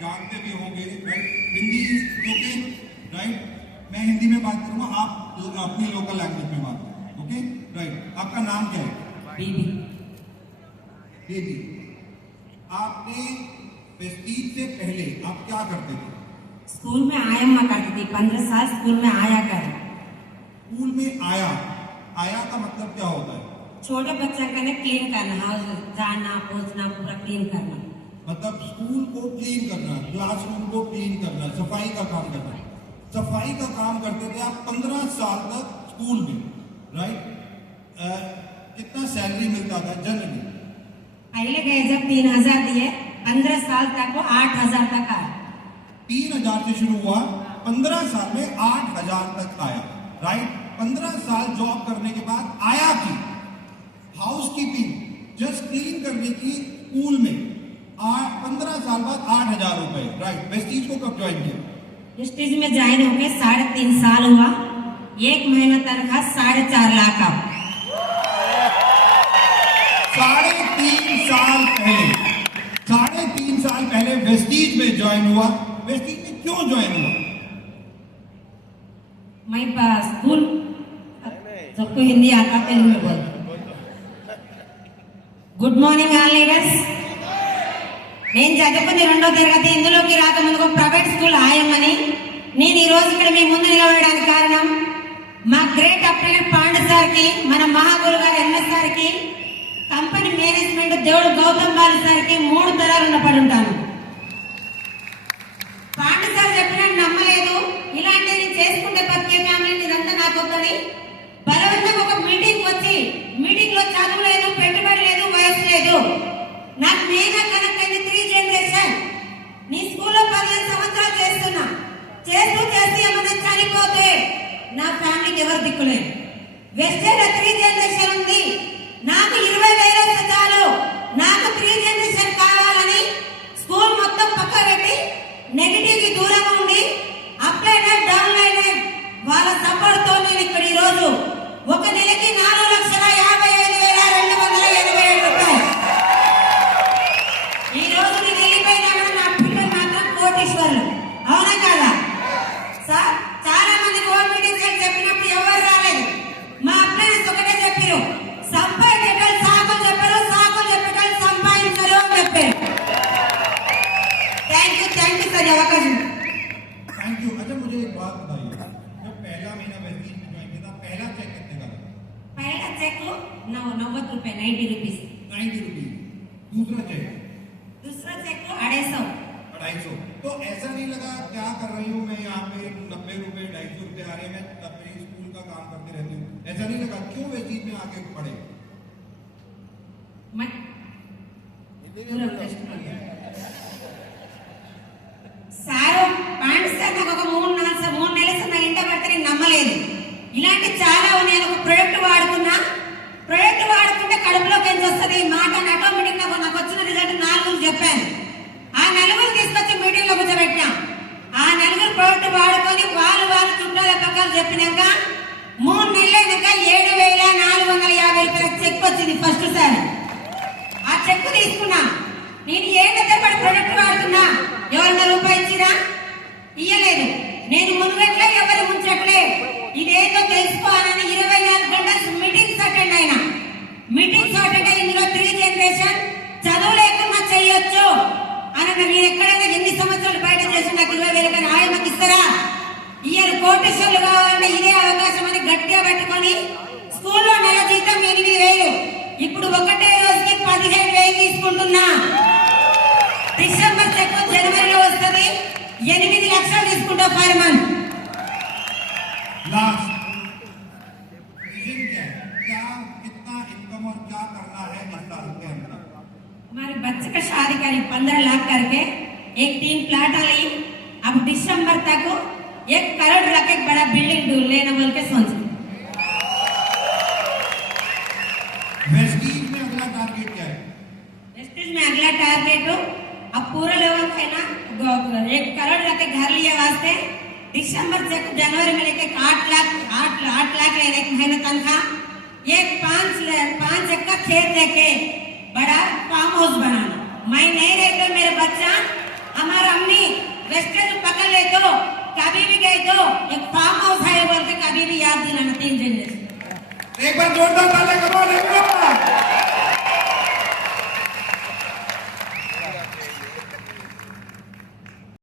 जानते भी होंगे, राइट? Hindi okay, right? मैं हिंदी में बात करूंगा, आप अपनी लोकल लैंग्वेज में बात करें, ओके, राइट? आपका नाम क्या है? बेबी। बेबी, आपने प्रेस्टीज से पहले आप क्या करते थे? स्कूल में आयम्मा करती थी, 15 साल स्कूल में आया कर। स्कूल में आया, आया का मतलब क्या होता है? छोटे बच्चा का क्लीन करना, हाउस झाड़ना पोछना पूरा क्लीन करना। मतलब स्कूल को क्लीन करना, क्लासरूम को क्लीन करना, सफाई का काम करना। सफाई का काम करते थे आप 15 साल तक स्कूल में, राइट? कितना सैलरी मिलता था जनरली? पहले गए जब 3000 दिए, 15 साल तक वो 8000 तक आया। 3000 से शुरू हुआ, 15 साल में 8000 तक आया, राइट? 15 साल जॉब करने के बाद आया की हाउस कीपिंग, जस्ट क्लीन करने की स्कूल में 15 साल बाद 8000 रुपए, राइट? प्रेस्टीज को कब ज्वाइन किया? प्रेस्टीज में ज्वाइन होके 3.5 साल हुआ। 1 महीना तनख्वाह 4.5 लाख का। 3.5 साल पहले, 3.5 साल पहले वेस्टीज में ज्वाइन हुआ। वेस्टीज में क्यों ज्वाइन हुआ? मैं स्कूल, सबको हिंदी आता तेलुगु में बोल। Good morning all leaders. నేను చదువుకుని 2వ తరగతి, ఇందులోకి రాకముందుకు ప్రైవేట్ స్కూల్ ఆయమ్మని. నేను ఈ రోజు ఇక్కడ మీ ముందు నిలబడడానికి కారణం మా గ్రేట్ అప్డేట్ పాండు సార్కి, మన మహాగురు గారు ఎంఎస్ సార్కి, కంపెనీ మేనేజ్మెంట్ దేవుడు గౌతమ్ బాలు సార్కి 3 తరాలు ఉన్నపడి ఉంటాను. పాండు సార్ చెప్పినా నమ్మలేదు, ఇలాంటి నేను చేసుకుంటే బతికే ఫ్యామిలీ ఇదంతా నాకు వద్దని బలవంతంగా ఒక మీటింగ్ వచ్చి, మీటింగ్ లో చదువు లేదు, పెట్టుబడి లేదు, వయసు లేదు. నాకు మెయిన్ కనెక్ట్ అయింది 3 జనరేషన్. నీ స్కూల్లో 15 సంవత్సరాలు చేస్తున్నా, చేస్తూ ఏమన్నా చనిపోతే నా ఫ్యామిలీకి ఎవరు దిక్కులేదు. వెస్టేజ్ 3 జనరేషన్ ఉంది, నాకు 20,000 వస్తే చాలు, నాకు 3 జనరేషన్ కావాలని స్కూల్ మొత్తం పక్క పెట్టి నెగిటివ్ కి దూరంగా ఉండి అప్లైడ్ డౌన్ లైన్ వాళ్ళ సపోర్ట్ తో నేను ఇక్కడ ఈ రోజు ఒక నెలకి 4,55,287 రూపాయలు. ఈ రోజు నేను వెళ్ళిపోయినా నా పిల్లలు మాత్రం కోటీశ్వరులు, అవునా కాదా సార్? చాలా మంది గోల్డ్ మీటింగ్ చెప్పినప్పుడు ఎవరు రాలేదు. మా అప్లైన్స్ ఒకటే చెప్పారు, సంపాదించేటోళ్ళు సాకులు చెప్పారు, సాకులు చెప్పేటోళ్ళు సంపాదించరు అని చెప్పారు. థ్యాంక్ యూ సార్ అవకాశం। Thank you. अच्छा मुझे एक बात बताइए, जब पहला महीना वेस्टीज में ज्वाइन किया था, पहला चेक कितने का था? पहला चेक 90 रुपए, 90 रुपीज। 90 रुपीज। दूसरा चेक? दूसरा चेक 250। 250। तो ऐसा नहीं लगा क्या कर रही हूँ मैं यहाँ पे, 90 रुपए 250 रुपए आ रहे हैं, मैं अपने स्कूल का काम करती रहती हूँ, ऐसा नहीं लगा? क्यों वेस्टीज में आके पढ़े? मैं సారు పాండు సార్ నాకు ఒక 3 నెలల నా ఇంట పడితే నేను నమ్మలేదు. ఇలాంటి చాలా నేను ఒక ప్రొడక్ట్ వాడుకున్నా, ప్రొడక్ట్ వాడుకుంటే కడుపులోకి ఎంత వస్తుంది ఈ మాట ఆటోమేటిక్ నాకు వచ్చిన రిజల్ట్ 4 చెప్పాను. ఆ 4 తీసుకొచ్చి మీటింగ్ లో కూర్చోబెట్టినా. ఆ 4 ప్రొడక్ట్ వాడుకొని వాళ్ళు చుట్టాల పక్కన చెప్పినాక 3 నెలలైనాక 7,450 రూపాయల చెక్ వచ్చింది ఫస్ట్ సారి. ఆ చెక్ తీసుకున్నా. నేను ఏళ్ళ తరబడి ప్రొడక్ట్ వాడుతున్నా, ఎవరన్నా రూపాయి ఇచ్చిరా? ఇయ్యలేదు. నేను మునుగట్లే ఎవరు ముంచట్లే, ఇదేదో తెలుసుకోవాలని 24 గంటలు మీటింగ్స్ అటెండ్ అయినా. మీటింగ్స్ అటెండ్ అయ్యి ఇందులో 3 జనరేషన్ చదువు లేకుండా చెయ్యొచ్చు అని. నేను ఎక్కడైనా ఎన్ని సంవత్సరాలు బయట చేసి నాకు 20,000 కానీ ఆయనకి ఇస్తారా? ఇయ్యరు. కోటేశ్వర్లు కావాలంటే ఇదే అవకాశం అని గట్టిగా పట్టుకొని స్కూల్లో నెల జీతం 8,000. ఇప్పుడు ఒకటే రోజుకి 15,000 తీసుకుంటున్నా. డిసెంబర్ చెక్ జనవరిలో వస్తుంది, 8 లక్షలు తీసుకుంటా పర్ మంత్। लास्ट विजन क्या है, क्या कितना इनकम और क्या करना है इस साल के अंदर? हमारे बच्चे का शादी करी 15 लाख करके, एक 3 प्लाट ली। अब दिसंबर तक 1 करोड़ रख एक बड़ा बिल्डिंग लेना बोल के सोच। वेस्टीज में अगला टारगेट क्या है? वेस्टीज में अगला टारगेट अब पूरे लोगों का ना 1 करोड़ रख के घर लिए वास्ते दिसंबर से जनवरी में लेके 8 लाख ले एक महीने तनख्वाह, एक 5 एकड़ खेत लेके बड़ा फार्म हाउस बनाना। मैं नहीं रहता, मेरे बच्चा हमारा अम्मी वेस्टेज पकड़ ले तो कभी भी गए तो एक फार्म हाउस है बोलते कभी भी याद दिलाना 3 दिन एक बार जोरदार ताली करो